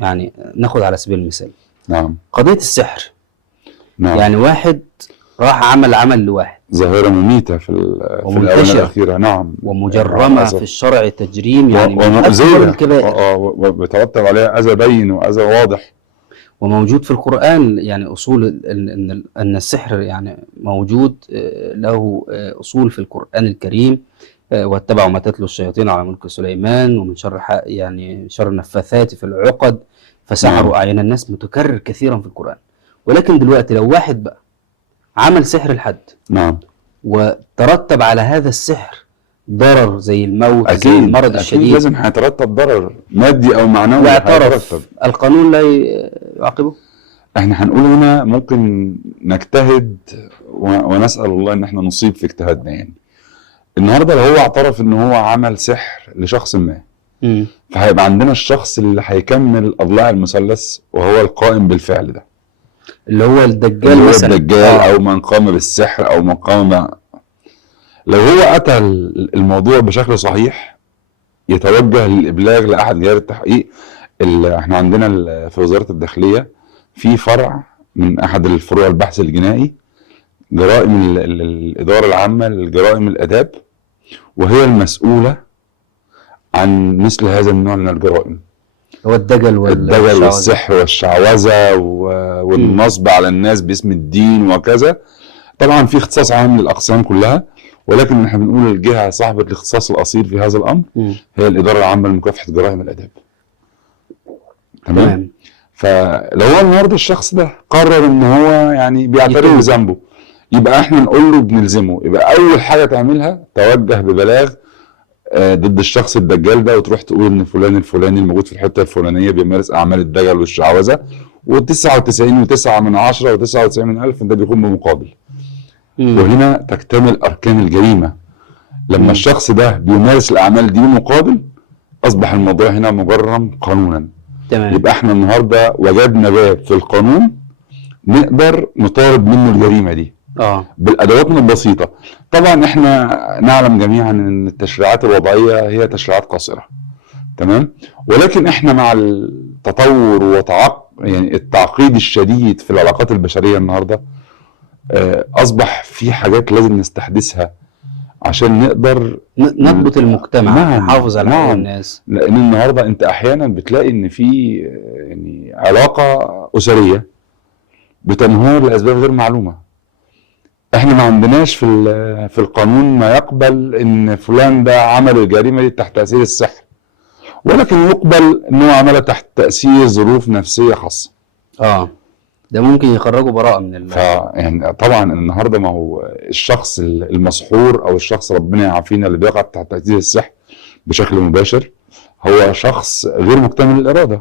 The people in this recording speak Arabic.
يعني ناخد على سبيل المثال نعم قضية السحر. نعم. يعني واحد راح عمل لواحد، ظاهرة مميتة في الآونة ومنتشرة الأخيرة. نعم. ومجرمة في الشرع تجريم، يعني من أكبر ومؤذية. الكبائر، وبيترتب عليها أذى بين وأذى واضح. وموجود في القرآن. يعني أصول أن السحر يعني موجود له أصول في القرآن الكريم. واتبعوا ما تتلو الشياطين على ملك سليمان ومن شر يعني شر النفاثات في العقد فسحروا أعين الناس، متكرر كثيرا في القرآن. ولكن دلوقتي لو واحد بقى عمل سحر لحد، نعم، وترتب على هذا السحر ضرر زي الموت، أكيد زي المرض الشديد، أكيد لازم هيترتب ضرر مادي أو معنوي. واعترف، القانون لا يعاقبه؟ احنا هنقول هنا ممكن نجتهد ونسأل الله ان احنا نصيب في اجتهادنا. يعني النهارده لو هو اعترف ان هو عمل سحر لشخص ما، فهيبقى عندنا الشخص اللي هيكمل اضلاع المثلث وهو القائم بالفعل ده، اللي هو الدجال اللي هو مثلا. الدجال او من قام بالسحر او من قام لو هو اتى الموضوع بشكل صحيح يتوجه للابلاغ لاحد جهات التحقيق. احنا عندنا في وزارة الداخلية في فرع من احد الفروع البحث الجنائي جرائم الاداره العامه للجرائم الاداب، وهي المسؤوله عن مثل هذا النوع من الجرائم، هو الدجل والسحر والشعوذه والنصب على الناس باسم الدين وكذا. طبعا في اختصاص عام للاقسام كلها، ولكن احنا بنقول الجهه صاحبه الاختصاص الاصيل في هذا الامر هي الاداره العامه لمكافحه جرائم الاداب. تمام. فلو هو النهارده الشخص ده قرر ان هو يعني بيعترف بذنبه، يبقى احنا نقول له بنلزمه. يبقى اول حاجه تعملها توجه ببلاغ ضد الشخص الدجال ده، وتروح تقول ان فلان الفلاني الموجود في الحته الفلانيه بيمارس اعمال الدجل والشعوذه، و99.9 و99,000 ده بيكون بمقابل. وهنا تكتمل اركان الجريمه. لما الشخص ده بيمارس الاعمال دي بمقابل اصبح الموضوع هنا مجرم قانونا. تمام. يبقى احنا النهارده وجدنا باب في القانون نقدر نطالب منه الجريمه دي بالادوات البسيطه. طبعا احنا نعلم جميعا ان التشريعات الوضعيه هي تشريعات قاصره، تمام، ولكن احنا مع التطور يعني التعقيد الشديد في العلاقات البشريه النهارده اصبح في حاجات لازم نستحدثها عشان نقدر نضبط المجتمع، نحافظ على حقوق الناس. لان النهارده انت احيانا بتلاقي ان في يعني علاقه اسريه بتنهار لاسباب غير معلومه. احنا ما عندناش في القانون ما يقبل ان فلان ده عمل الجريمه دي تحت تاثير السحر، ولكن يقبل ان هو عملها تحت تاثير ظروف نفسيه خاصه. ده ممكن يخرجوا براءه من يعني طبعا النهارده ما هو الشخص المسحور او الشخص ربنا يعافينا اللي بيقع تحت تاثير السحر بشكل مباشر هو شخص غير مكتمل الاراده.